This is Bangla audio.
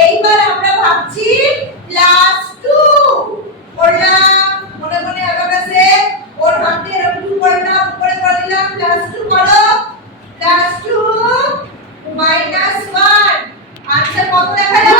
এইবার আমরা ভাবছি +2 করলাম মনে মনে আগাছে ওর হাতে এরকম করলাম উপরে করে দিলাম +2 করো +2 -1 আনসার কত দেখা